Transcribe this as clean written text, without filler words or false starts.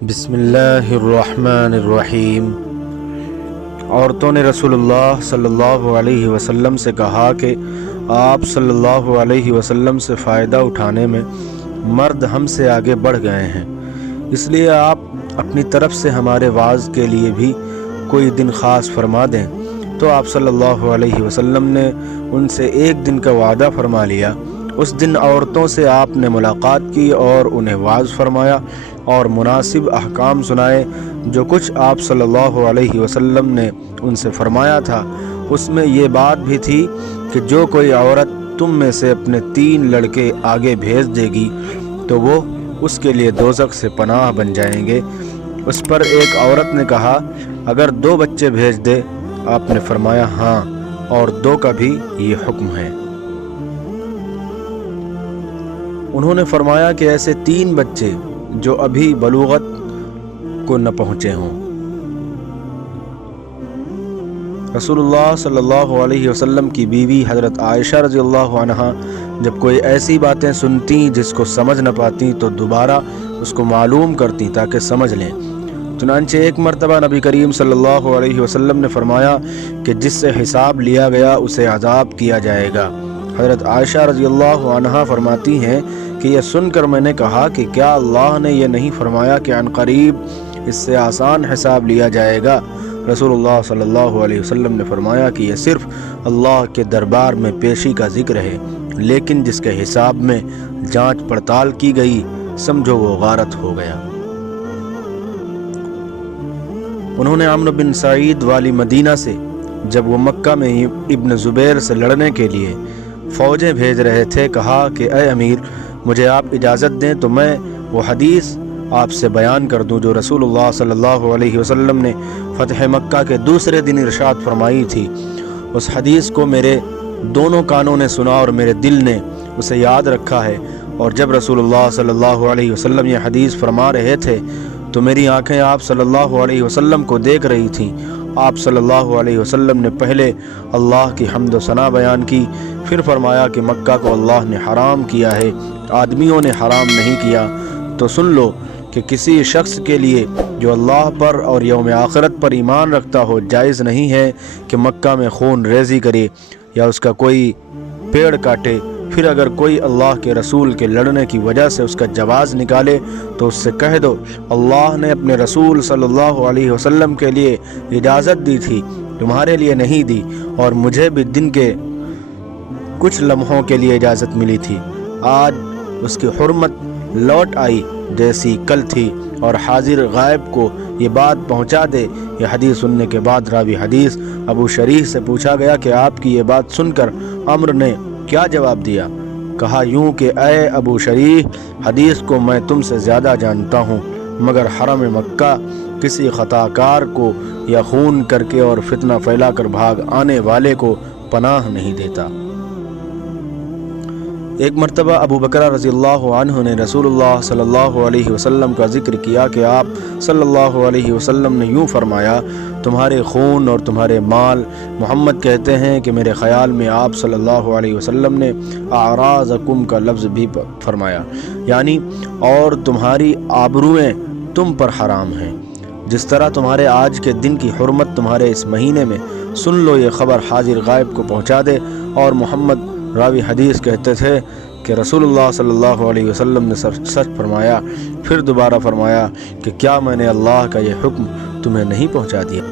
بسم اللہ الرحمن الرحیم۔ عورتوں نے رسول اللہ صلی اللہ علیہ وسلم سے کہا کہ آپ صلی اللہ علیہ وسلم سے فائدہ اٹھانے میں مرد ہم سے آگے بڑھ گئے ہیں، اس لیے آپ اپنی طرف سے ہمارے وعظ کے لیے بھی کوئی دن خاص فرما دیں۔ تو آپ صلی اللہ علیہ وسلم نے ان سے ایک دن کا وعدہ فرما لیا۔ اس دن عورتوں سے آپ نے ملاقات کی اور انہیں وعظ فرمایا اور مناسب احکام سنائے۔ جو کچھ آپ صلی اللہ علیہ وسلم نے ان سے فرمایا تھا اس میں یہ بات بھی تھی کہ جو کوئی عورت تم میں سے اپنے 3 لڑکے آگے بھیج دے گی تو وہ اس کے لیے دوزخ سے پناہ بن جائیں گے۔ اس پر ایک عورت نے کہا اگر 2 بچے بھیج دے؟ آپ نے فرمایا ہاں، اور 2 کا بھی یہ حکم ہے۔ انہوں نے فرمایا کہ ایسے 3 بچے جو ابھی بلوغت کو نہ پہنچے ہوں۔ رسول اللہ صلی اللہ علیہ وسلم کی بیوی حضرت عائشہ رضی اللہ عنہا جب کوئی ایسی باتیں سنتی جس کو سمجھ نہ پاتی تو دوبارہ اس کو معلوم کرتی تاکہ سمجھ لیں۔ چنانچہ ایک مرتبہ نبی کریم صلی اللہ علیہ وسلم نے فرمایا کہ جس سے حساب لیا گیا اسے عذاب کیا جائے گا۔ حضرت عائشہ رضی اللہ عنہا فرماتی ہیں کہ یہ سن کر میں نے کہا کہ کیا اللہ نے یہ نہیں فرمایا کہ عن قریب اس سے آسان حساب لیا جائے گا؟ رسول اللہ صلی اللہ علیہ وسلم نے فرمایا کہ یہ صرف اللہ کے دربار میں پیشی کا ذکر ہے، لیکن جس کے حساب میں جانچ پڑتال کی گئی سمجھو وہ غارت ہو گیا۔ انہوں نے عمرو بن سعید والی مدینہ سے جب وہ مکہ میں ابن زبیر سے لڑنے کے لیے فوجیں بھیج رہے تھے کہا کہ اے امیر، مجھے آپ اجازت دیں تو میں وہ حدیث آپ سے بیان کر دوں جو رسول اللہ صلی اللہ علیہ وسلم نے فتح مکہ کے دوسرے دن ارشاد فرمائی تھی۔ اس حدیث کو میرے دونوں کانوں نے سنا اور میرے دل نے اسے یاد رکھا ہے، اور جب رسول اللہ صلی اللہ علیہ وسلم یہ حدیث فرما رہے تھے تو میری آنکھیں آپ صلی اللہ علیہ وسلم کو دیکھ رہی تھیں۔ آپ صلی اللہ علیہ وسلم نے پہلے اللہ کی حمد و ثنا بیان کی، پھر فرمایا کہ مکہ کو اللہ نے حرام کیا ہے، آدمیوں نے حرام نہیں کیا۔ تو سن لو کہ کسی شخص کے لیے جو اللہ پر اور یوم آخرت پر ایمان رکھتا ہو جائز نہیں ہے کہ مکہ میں خون ریزی کرے یا اس کا کوئی پیڑ کاٹے۔ پھر اگر کوئی اللہ کے رسول کے لڑنے کی وجہ سے اس کا جواز نکالے تو اس سے کہہ دو اللہ نے اپنے رسول صلی اللہ علیہ وسلم کے لیے اجازت دی تھی، تمہارے لیے نہیں دی، اور مجھے بھی دن کے کچھ لمحوں کے لیے اجازت ملی تھی۔ آج اس کی حرمت لوٹ آئی جیسی کل تھی، اور حاضر غائب کو یہ بات پہنچا دے۔ یہ حدیث سننے کے بعد راوی حدیث ابو شریح سے پوچھا گیا کہ آپ کی یہ بات سن کر عمرو نے کیا جواب دیا؟ کہا یوں کہ اے ابو شریح، حدیث کو میں تم سے زیادہ جانتا ہوں، مگر حرم مکہ کسی خطا کار کو یا خون کر کے اور فتنہ پھیلا کر بھاگ آنے والے کو پناہ نہیں دیتا۔ ایک مرتبہ ابو بکر رضی اللہ عنہ نے رسول اللہ صلی اللہ علیہ وسلم کا ذکر کیا کہ آپ صلی اللہ علیہ وسلم نے یوں فرمایا تمہارے خون اور تمہارے مال۔ محمد کہتے ہیں کہ میرے خیال میں آپ صلی اللہ علیہ وسلم نے اعراضکم کا لفظ بھی فرمایا، یعنی اور تمہاری آبروئیں تم پر حرام ہیں، جس طرح تمہارے آج کے دن کی حرمت تمہارے اس مہینے میں۔ سن لو یہ خبر حاضر غائب کو پہنچا دے۔ اور محمد راوی حدیث کہتے تھے کہ رسول اللہ صلی اللہ علیہ وسلم نے سچ فرمایا۔ پھر دوبارہ فرمایا کہ کیا میں نے اللہ کا یہ حکم تمہیں نہیں پہنچا دیا؟